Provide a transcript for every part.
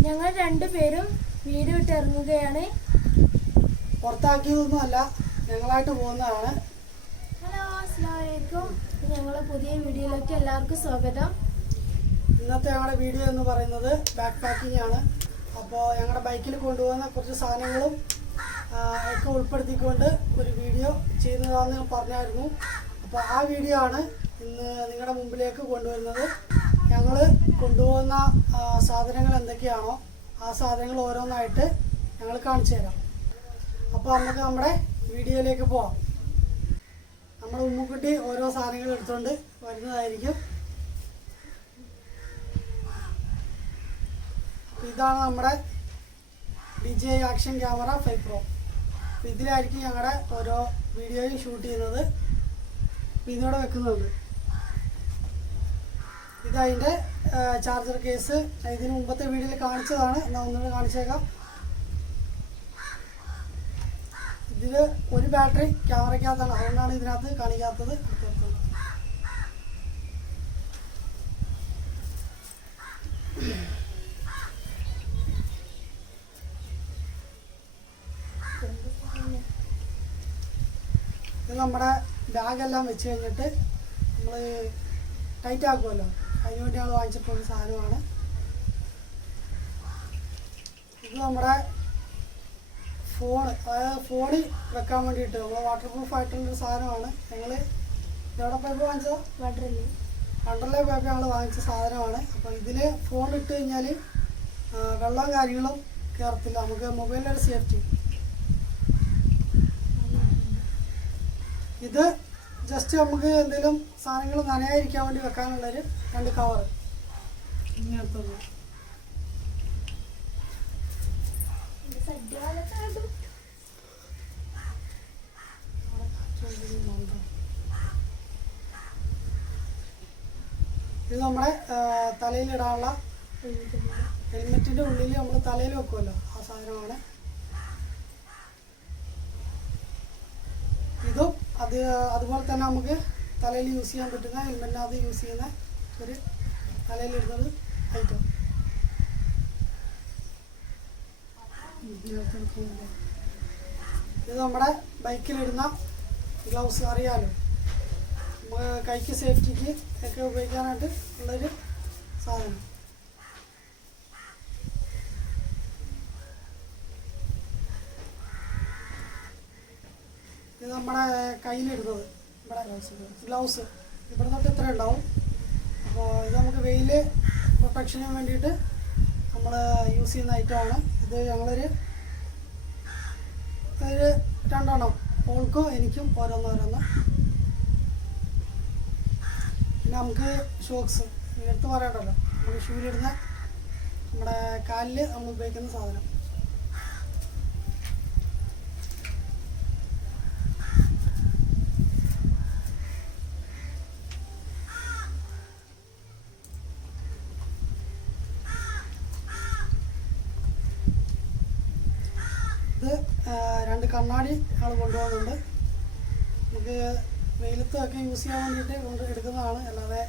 ഞങ്ങൾ രണ്ടുപേരും വീട് വിട്ട് ഇറങ്ങുകയാണ്. പുറത്താക്കിയതൊന്നുമല്ല ഞങ്ങളായിട്ട് പോകുന്നതാണ്. ഹലോ അസ്ലാമലൈക്കും ഞങ്ങളെ പുതിയ വീഡിയോയിലേക്ക് എല്ലാവർക്കും സ്വാഗതം. ഇന്നത്തെ ഞങ്ങളുടെ വീഡിയോ എന്ന് പറയുന്നത് ബാക്ക് പാക്കിംഗ് ആണ്. അപ്പോൾ ഞങ്ങളുടെ ബൈക്കിൽ കൊണ്ടുപോകുന്ന കുറച്ച് സാധനങ്ങളും ഒക്കെ ഉൾപ്പെടുത്തിക്കൊണ്ട് ഒരു വീഡിയോ ചെയ്യുന്നതാണെന്ന് ഞാൻ പറഞ്ഞായിരുന്നു. അപ്പോൾ ആ വീഡിയോ ആണ് ഇന്ന് നിങ്ങളുടെ മുമ്പിലേക്ക് കൊണ്ടുവരുന്നത്. ഞങ്ങൾ കൊണ്ടുപോകുന്ന സാധനങ്ങൾ എന്തൊക്കെയാണോ ആ സാധനങ്ങൾ ഓരോന്നായിട്ട് ഞങ്ങൾ കാണിച്ചു തരാം. അപ്പോൾ നമുക്ക് നമ്മുടെ വീഡിയോയിലേക്ക് പോവാം. നമ്മുടെ ഉമ്മുക്കുട്ടി ഓരോ സാധനങ്ങൾ എടുത്തുകൊണ്ട് വരുന്നതായിരിക്കും. ഇതാണ് നമ്മുടെ D J action camera five pro ഇതിലായിരിക്കും ഞങ്ങളുടെ ഓരോ വീഡിയോയും ഷൂട്ട് ചെയ്യുന്നത്. ഇതിനോട് വെക്കുന്നുണ്ട്. ഇതതിന്റെ ചാർജർ കേസ് ഇതിന് മുമ്പത്തെ വീഡിയോയിൽ കാണിച്ചതാണ്. എന്നാൽ ഒന്നുകൂടെ കാണിച്ചേക്കാം. ഇതിൽ ഒരു ബാറ്ററി ക്യാമറയ്ക്കകത്താണ്. അതുകൊണ്ടാണ് ഇതിനകത്ത് കാണിക്കാത്തത്. നമ്മുടെ ബാഗെല്ലാം വെച്ച് കഴിഞ്ഞിട്ട് നമ്മൾ ടൈറ്റ് ആക്കുമല്ലോ അതിന് വേണ്ടി ഞങ്ങൾ വാങ്ങിച്ചിട്ടുള്ള സാധനമാണ്. ഇത് നമ്മുടെ ഫോൺ അതായത് ഫോണിൽ വെക്കാൻ വേണ്ടിയിട്ട് നമ്മൾ വാട്ടർ പ്രൂഫ് ആയിട്ടുള്ളൊരു സാധനമാണ്. ഞങ്ങൾ എവിടെ പോയപ്പോൾ വാങ്ങിച്ചോ വണ്ടർലേ. വണ്ടർലേ പോയപ്പോൾ ഞങ്ങൾ വാങ്ങിച്ച സാധനമാണ്. അപ്പോൾ ഇതിൽ ഫോൺ ഇട്ട് കഴിഞ്ഞാൽ വെള്ളം കാര്യങ്ങളും കയറത്തില്ല നമുക്ക് മൊബൈലിന്റെ സേഫ്റ്റി ഇത് ജസ്റ്റ് നമുക്ക് എന്തെങ്കിലും സാധനങ്ങൾ നനയായിരിക്കാൻ വേണ്ടി വെക്കാനുള്ളൊരു രണ്ട് കവർ ഇത് നമ്മുടെ തലയിലിടാനുള്ള ഹെൽമെറ്റിന്റെ ഉള്ളിൽ നമ്മൾ തലയിൽ വെക്കുമല്ലോ ആ സാധനമാണ് ഇതും അത് അതുപോലെ തന്നെ നമുക്ക് തലയിൽ യൂസ് ചെയ്യാൻ പറ്റുന്ന ഹെൽമെറ്റിനകത്ത് യൂസ് ചെയ്യുന്ന ഒരു തലയിലിരുന്നത് ഐറ്റം ഇത് നമ്മുടെ ബൈക്കിലിടുന്ന ഗ്ലൗസ് അറിയാലോ. നമുക്ക് കൈക്ക് സേഫ്റ്റിക്ക് ഒക്കെ ഉപയോഗിക്കാനായിട്ട് ഉള്ളൊരു സാധനം. നമ്മുടെ കയ്യിലിടുന്നത് ഇവിടെ ഗ്ലൗസ് ഇവിടെ തൊട്ട് ഇത്ര ഉണ്ടാവും. അപ്പോൾ ഇത് നമുക്ക് വെയിൽ പ്രൊട്ടക്ഷന് വേണ്ടിയിട്ട് നമ്മൾ യൂസ് ചെയ്യുന്ന ഐറ്റമാണ് ഇത് ഞങ്ങളൊരു ഒരു രണ്ടെണ്ണം. ഓൾക്കും എനിക്കും ഓരോന്നോരോന്ന്. പിന്നെ നമുക്ക് ഷോക്സ് എടുത്ത് പറയണ്ടല്ലോ. നമ്മൾ ഷൂലിടുന്ന നമ്മുടെ കാലിൽ നമ്മൾ ഉപയോഗിക്കുന്ന സാധനം ഇത് ആ, രണ്ട് കണ്ണാടി ആൾ കൊണ്ടുപോകുന്നുണ്ട്. നമുക്ക് വെയിലത്തൊക്കെ യൂസ് ചെയ്യാൻ വേണ്ടിയിട്ട് കൊണ്ട് എടുക്കുന്നതാണ്. അല്ലാതെ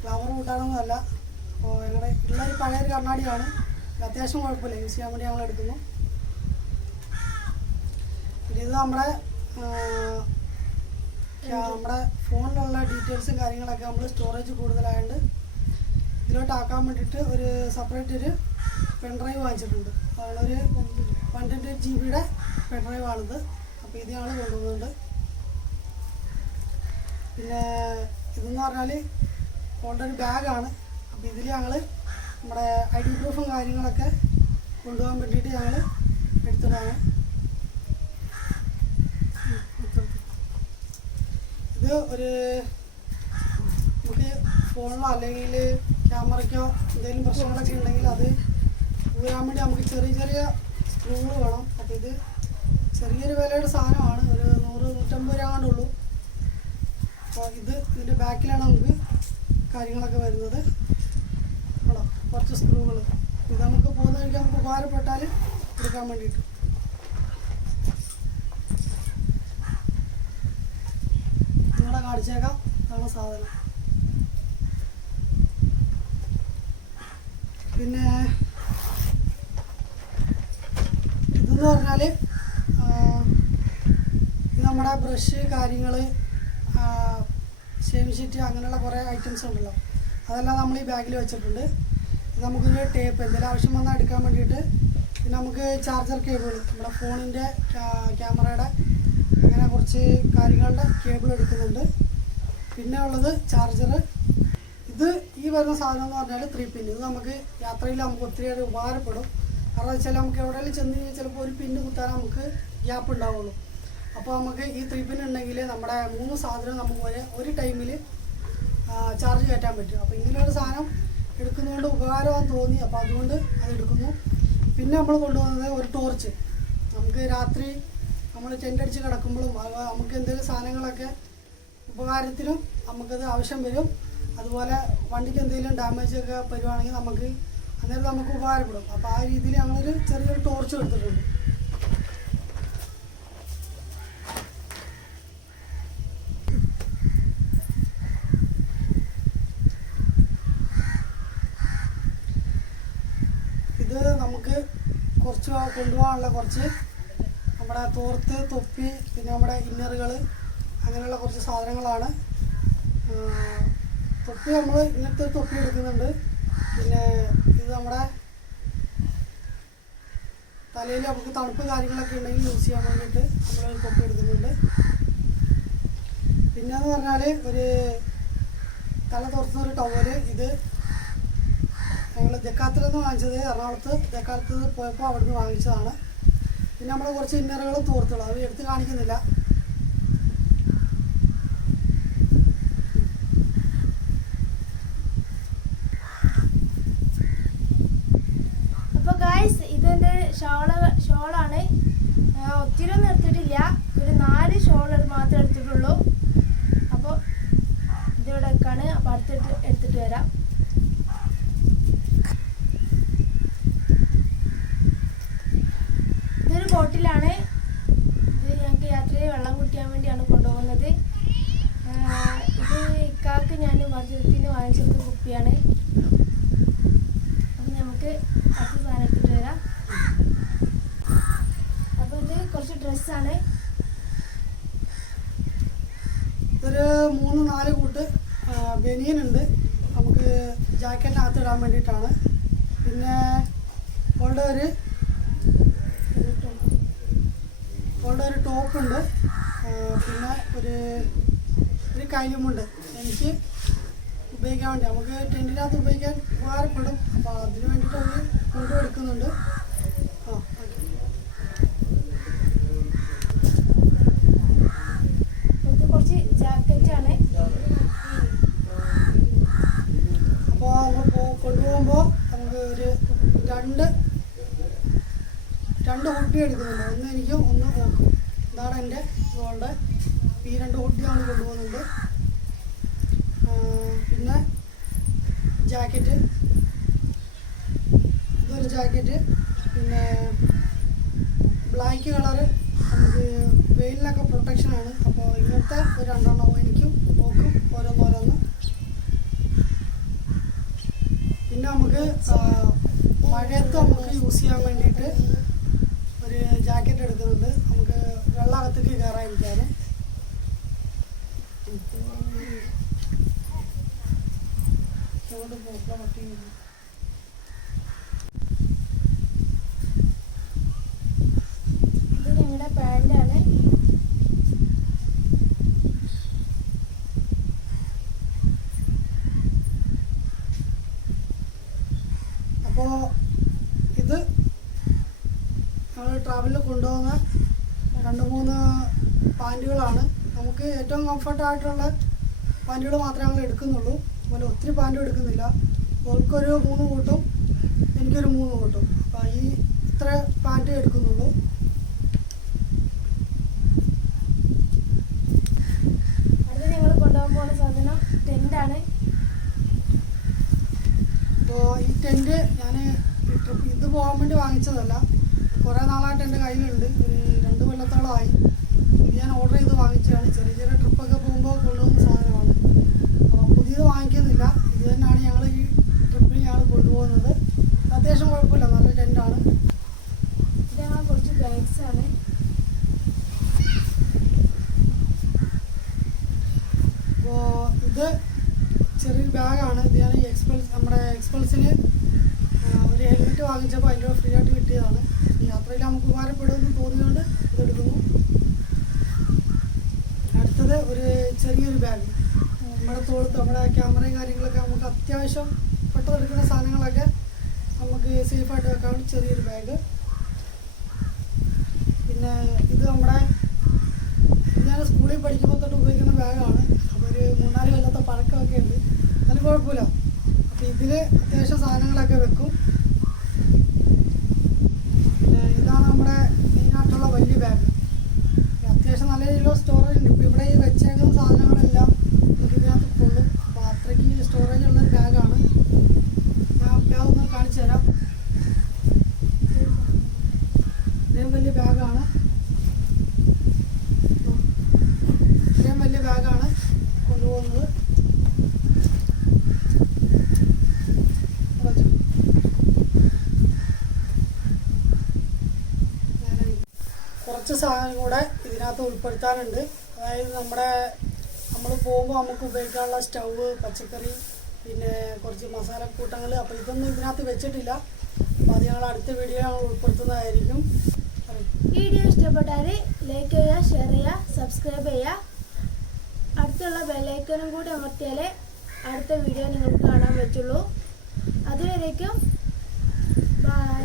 ഫ്ലവർ കൂട്ടാനൊന്നുമല്ല. അപ്പോൾ ഞങ്ങളുടെ ഉള്ള ഒരു പഴയൊരു കണ്ണാടിയാണ് അത്യാവശ്യം കുഴപ്പമില്ല. യൂസ് ചെയ്യാൻ വേണ്ടി ഞങ്ങൾ എടുക്കുന്നു. പിന്നെ ഇത് നമ്മുടെ നമ്മുടെ ഫോണിലുള്ള ഡീറ്റെയിൽസും കാര്യങ്ങളൊക്കെ നമ്മൾ സ്റ്റോറേജ് കൂടുതലായതുകൊണ്ട് ഇതിലോട്ടാക്കാൻ വേണ്ടിയിട്ട് ഒരു സെപ്പറേറ്റ് ഒരു പെൺഡ്രൈവ് വാങ്ങിച്ചിട്ടുണ്ട്. അതൊരു വൺ ജി ബിയുടെ പെൺഡ്രൈവാണിത് അപ്പോൾ ഇത് ഞങ്ങൾ കൊണ്ടുപോകുന്നുണ്ട് പിന്നെ ഇതെന്ന് പറഞ്ഞാൽ കൊണ്ടൊരു ബാഗാണ്. അപ്പോൾ ഇതിൽ ഞങ്ങൾ നമ്മുടെ ഐ ഡി പ്രൂഫും കാര്യങ്ങളൊക്കെ കൊണ്ടുപോകാൻ വേണ്ടിയിട്ട് ഞങ്ങൾ എടുത്തതാണ്. ഇത് ഒരു നമുക്ക് ഫോണിലോ അല്ലെങ്കിൽ ക്യാമറയ്ക്കോ എന്തെങ്കിലും പ്രശ്നങ്ങളൊക്കെ ഉണ്ടെങ്കിൽ അത് ഊരാൻ വേണ്ടി നമുക്ക് ചെറിയ ചെറിയ സ്ക്രൂകൾ വേണം അപ്പോൾ ഇത് ചെറിയൊരു വിലയുടെ സാധനമാണ്. ഒരു നൂറ് നൂറ്റമ്പത് രൂപ കണ്ടുള്ളൂ. അപ്പോൾ ഇത് ഇതിന്റെ ബാക്കിലാണ് നമുക്ക് കാര്യങ്ങളൊക്കെ വരുന്നത്. ആണോ? കുറച്ച് സ്ക്രൂകൾ ഇത് നമുക്ക് പോകുന്ന വഴിക്ക് നമുക്ക് ഉപകാരപ്പെട്ടാൽ എടുക്കാൻ വേണ്ടിയിട്ട്. നിങ്ങളെ കാണിച്ചേക്കാം. ഇതാണ് സാധനം. പിന്നെ പറഞ്ഞാൽ നമ്മുടെ ബ്രഷ് കാര്യങ്ങൾ ഷേവ് ഷീറ്റ് അങ്ങനെയുള്ള കുറേ ഐറ്റംസ് ഉണ്ടല്ലോ. അതെല്ലാം നമ്മൾ ഈ ബാഗിൽ വെച്ചിട്ടുണ്ട്. നമുക്കൊരു ടേപ്പ് എന്തെങ്കിലും ആവശ്യം വന്നാൽ എടുക്കാൻ വേണ്ടിയിട്ട് പിന്നെ നമുക്ക് ചാർജർ കേബിൾ നമ്മുടെ ഫോണിന്റെ ക്യാമറയുടെ അങ്ങനെ കുറച്ച് കാര്യങ്ങളുടെ കേബിൾ എടുക്കുന്നുണ്ട്. പിന്നെ ഉള്ളത് ചാർജർ ഇത് ഈ വരുന്ന സാധനം എന്ന് പറഞ്ഞാൽ ത്രീ പിൻ ഇത് നമുക്ക് യാത്രയിൽ നമുക്ക് ഒത്തിരിയേറെ ഉപകാരപ്പെടും. കാരണം വെച്ചാൽ നമുക്ക് എവിടെയെങ്കിലും ചെന്ന് കഴിഞ്ഞാൽ ചിലപ്പോൾ ഒരു പിന്ന് കുത്താൻ നമുക്ക് ഗ്യാപ്പ് ഉണ്ടാവുള്ളൂ. അപ്പോൾ നമുക്ക് ഈ ത്രീ പിൻ ഉണ്ടെങ്കിൽ നമ്മുടെ മൂന്ന് സാധനം നമുക്ക് ഒരേ ഒരു ടൈമിൽ ചാർജ് കയറ്റാൻ പറ്റും. അപ്പോൾ ഇങ്ങനെയൊരു സാധനം എടുക്കുന്നതുകൊണ്ട് ഉപകാരമാണെന്ന് തോന്നി. അപ്പോൾ അതുകൊണ്ട് അത് എടുക്കുന്നു. പിന്നെ നമ്മൾ കൊണ്ടുവന്നത് ഒരു ടോർച്ച് നമുക്ക് രാത്രി നമ്മൾ ടെന്റ് അടിച്ച് കിടക്കുമ്പോഴും നമുക്ക് എന്തെങ്കിലും സാധനങ്ങളൊക്കെ ഉപകാരത്തിനും നമുക്കത് ആവശ്യം വരും. അതുപോലെ വണ്ടിക്ക് എന്തെങ്കിലും ഡാമേജ് ഒക്കെ വരുവാണെങ്കിൽ നമുക്ക് അന്നേരം നമുക്ക് ഉപകാരപ്പെടും. അപ്പോൾ ആ രീതിയിൽ ഞങ്ങളൊരു ചെറിയൊരു ടോർച്ച് എടുത്തിട്ടുണ്ട്. ഇത് നമുക്ക് കുറച്ച് കൊണ്ടുപോകാനുള്ള കുറച്ച് നമ്മുടെ തോർത്ത് തൊപ്പി പിന്നെ നമ്മുടെ ഇന്നറുകൾ അങ്ങനെയുള്ള കുറച്ച് സാധനങ്ങളാണ്. തൊപ്പി നമ്മൾ ഇങ്ങനത്തെ തൊപ്പി എടുക്കുന്നുണ്ട്. പിന്നെ ഇത് നമ്മുടെ തലയിൽ നമുക്ക് തണുപ്പ് കാര്യങ്ങളൊക്കെ ഉണ്ടെങ്കിൽ യൂസ് ചെയ്യാൻ വേണ്ടിയിട്ട് നമ്മൾ തൊപ്പി എടുക്കുന്നുണ്ട് പിന്നെന്ന് പറഞ്ഞാൽ ഒരു തല തുറത്തുന്ന ഒരു ടവൽ ഇത് ഞങ്ങൾ ജക്കാത്തിൽ നിന്ന് വാങ്ങിച്ചത് എറണാകുളത്ത്. ജക്കാലത്ത് പോയപ്പോൾ അവിടുന്ന് വാങ്ങിച്ചതാണ്. പിന്നെ നമ്മൾ കുറച്ച് ഇന്നറുകളും തോർത്തുള്ളൂ. അത് എടുത്ത് കാണിക്കുന്നില്ല. ഷോൾ ഷോളാണ്. ഒത്തിരി ഒന്നും എടുത്തിട്ടില്ല. ഒരു നാല് ഷോൾ മാത്രമേ എടുത്തിട്ടുള്ളൂ. അപ്പോൾ ഇതിവിടെ വെക്കാണ്. അപ്പോൾ അടുത്തിട്ട് എടുത്തിട്ട് വരാം. ഇതൊരു ബോട്ടിലാണ്. ഇത് ഞങ്ങൾക്ക് യാത്രയിൽ വെള്ളം കുടിക്കാൻ വേണ്ടിയാണ് കൊണ്ടുപോകുന്നത് ആ, ഇത് ഇക്കാക്ക് ഞാൻ മധുരത്തിന് വാങ്ങിച്ചെടുത്ത കുപ്പിയാണ് അപ്പം നമുക്ക് അടുത്ത സാധനം എടുത്തിട്ട് വരാം അപ്പോൾ ഇത് കുറച്ച് ഡ്രസ്സാണ് ഒരു മൂന്ന് നാല് കൂട്ട് ബനിയനുണ്ട് നമുക്ക് ജാക്കറ്റിനകത്ത് ഇടാൻ വേണ്ടിയിട്ടാണ് പിന്നെ അവളുടെ ഒരു അവളുടെ ടോപ്പുണ്ട് പിന്നെ ഒരു ഒരു കൈലുമുണ്ട് എനിക്ക് ഉപയോഗിക്കാൻ വേണ്ടി. നമുക്ക് ടെന്റിനകത്ത് ഉപയോഗിക്കാൻ ഉപകാരപ്പെടും. അപ്പോൾ അതിന് അവർ കൊണ്ടുവെടുക്കുന്നുണ്ട് ആ ഓക്കെ ഇത് കുറച്ച് ജാക്കറ്റാണ് അപ്പോൾ നമ്മൾ പോ കൊണ്ടുപോകുമ്പോൾ നമുക്ക് ഒരു രണ്ട് ഹുഡി എടുക്കുന്നുണ്ട്. ഒന്ന് എനിക്ക് ഒന്ന് നോക്കും ഇതാണ് എന്റെ ഇവളുടെ ഈ രണ്ട് കുട്ടിയാണ് കൊണ്ടുപോകുന്നുണ്ട് പിന്നെ ജാക്കറ്റ്. ഇതൊരു ജാക്കറ്റ്. പിന്നെ ബ്ലാക്ക് കളറ്. നമുക്ക് വെയിലിനൊക്കെ പ്രൊട്ടക്ഷനാണ് അപ്പോൾ ഇങ്ങനത്തെ ഒരു രണ്ടെണ്ണം എനിക്കും നോക്കും ഓരോന്നോരോന്ന്. പിന്നെ നമുക്ക് മഴയത്ത് നമുക്ക് യൂസ് ചെയ്യാൻ വേണ്ടിയിട്ട് ജാക്കറ്റ് എടുക്കുന്നുണ്ട് നമുക്ക് വെള്ളകത്തേക്ക് കയറാതിരിക്കാൻ അപ്പോ ഞങ്ങളുടെ അപ്പോൾ നമ്മൾ ട്രാവലിൽ കൊണ്ടുപോകുന്ന രണ്ട് മൂന്ന് പാന്റുകളാണ്. നമുക്ക് ഏറ്റവും കംഫർട്ടായിട്ടുള്ള പാന്റുകൾ മാത്രമേ ഞങ്ങൾ എടുക്കുന്നുള്ളൂ. അതുപോലെ ഒത്തിരി പാന്റും എടുക്കുന്നില്ല. ഓൾക്കൊരു മൂന്ന് കൂട്ടും എനിക്കൊരു മൂന്ന് കൂട്ടും. അപ്പോൾ ഈ ഇത്ര പാന്റ് എടുക്കുന്നുള്ളൂ. അടുത്ത് ഞങ്ങൾ കൊണ്ടുപോകാൻ പോകുന്ന സാധനം ടെന്റാണ് അപ്പോൾ ഈ ടെന്റ് ഞാൻ ഇത് പോകാൻ വേണ്ടി വാങ്ങിച്ചതല്ല. കുറേ നാളായിട്ട് എന്റെ കയ്യിലുണ്ട്. ഒരു രണ്ട് കൊല്ലത്തോളമായി. ഇത് ഞാൻ ഓർഡർ ചെയ്ത് വാങ്ങിച്ചതാണ്. ചെറിയ ചെറിയ ട്രിപ്പൊക്കെ പോകുമ്പോൾ കൊണ്ടുപോകുന്ന സാധനമാണ്. അപ്പോൾ പുതിയത് വാങ്ങിക്കുന്നില്ല ഇത് തന്നെയാണ് ഞങ്ങൾ ഈ ട്രിപ്പിൽ ഞങ്ങൾ കൊണ്ടുപോകുന്നത് അത്യാവശ്യം കുഴപ്പമില്ല നല്ല ടെന്റാണ് ഇത് ഞങ്ങൾ കുറച്ച് ബാഗ് വാങ്ങിച്ചപ്പോൾ അതിന്റെ ഫ്രീ ആയിട്ട് കിട്ടിയതാണ് ഈ യാത്രയിൽ നമുക്ക് ഉപകാരപ്പെടുമെന്ന് തോന്നിയുകൊണ്ട് അടുത്തത് ഒരു ചെറിയൊരു ബാഗ് നമ്മുടെ തോളത്ത് നമ്മുടെ ക്യാമറയും കാര്യങ്ങളൊക്കെ നമുക്ക് അത്യാവശ്യം പെട്ടെന്നെടുക്കുന്ന സാധനങ്ങളൊക്കെ നമുക്ക് സേഫായിട്ട് വെക്കാൻ ചെറിയൊരു ബാഗ് പിന്നെ ഇത് നമ്മുടെ ഞാൻ സ്കൂളിൽ പഠിക്കുമ്പോൾ തൊട്ട് ഉപയോഗിക്കുന്ന ബാഗാണ് അപ്പോൾ ഒരു മൂന്നാൽ കൊല്ലത്തെ പഴക്കമൊക്കെ ഉണ്ട്. അതിന് കുഴപ്പമില്ല. അപ്പോൾ ഇതിൽ അത്യാവശ്യം സാധനങ്ങളൊക്കെ വെക്കും പിന്നെ ഇതാണ് നമ്മുടെ മെയിനായിട്ടുള്ള വലിയ ബാഗ് അത്യാവശ്യം നല്ല രീതിയിലുള്ള സ്റ്റോറേജ് ഉണ്ട് ഇപ്പോൾ ഇവിടെ ഈ വെച്ചേക്കുന്ന സാധനങ്ങളെല്ലാം നമുക്ക് ഇതിനകത്ത് കൊള്ളും അപ്പോൾ അത്രയ്ക്ക് സ്റ്റോറേജ് ഉള്ള ഒരു ബാഗാണ് ഞാൻ ബാഗ് ഒന്ന് കാണിച്ചു തരാം ഇത്രയും വലിയ ബാഗാണ് ഇത്രയും വലിയ ബാഗാണ് കൊണ്ടുപോകുന്നത്. കുറച്ച് സാധനം കൂടെ ഇതിനകത്ത് ഉൾപ്പെടുത്താനുണ്ട്. അതായത് നമ്മുടെ നമ്മൾ പോകുമ്പോൾ നമുക്ക് ഉപയോഗിക്കാനുള്ള സ്റ്റൗവ് പച്ചക്കറി പിന്നെ കുറച്ച് മസാലക്കൂട്ടങ്ങൾ അപ്പോൾ ഇതൊന്നും ഇതിനകത്ത് വെച്ചിട്ടില്ല. അപ്പോൾ അത് ഞങ്ങൾ അടുത്ത വീഡിയോ ഞങ്ങൾ ഉൾപ്പെടുത്തുന്നതായിരിക്കും. വീഡിയോ ഇഷ്ടപ്പെട്ടാൽ ലൈക്ക് ചെയ്യുക ഷെയർ ചെയ്യുക സബ്സ്ക്രൈബ് ചെയ്യുക. അടുത്തുള്ള ബെല്ലൈക്കനും കൂടി അമർത്തിയാലേ അടുത്ത വീഡിയോ നിങ്ങൾക്ക് കാണാൻ പറ്റുള്ളൂ. അതുവരേക്കും ബൈ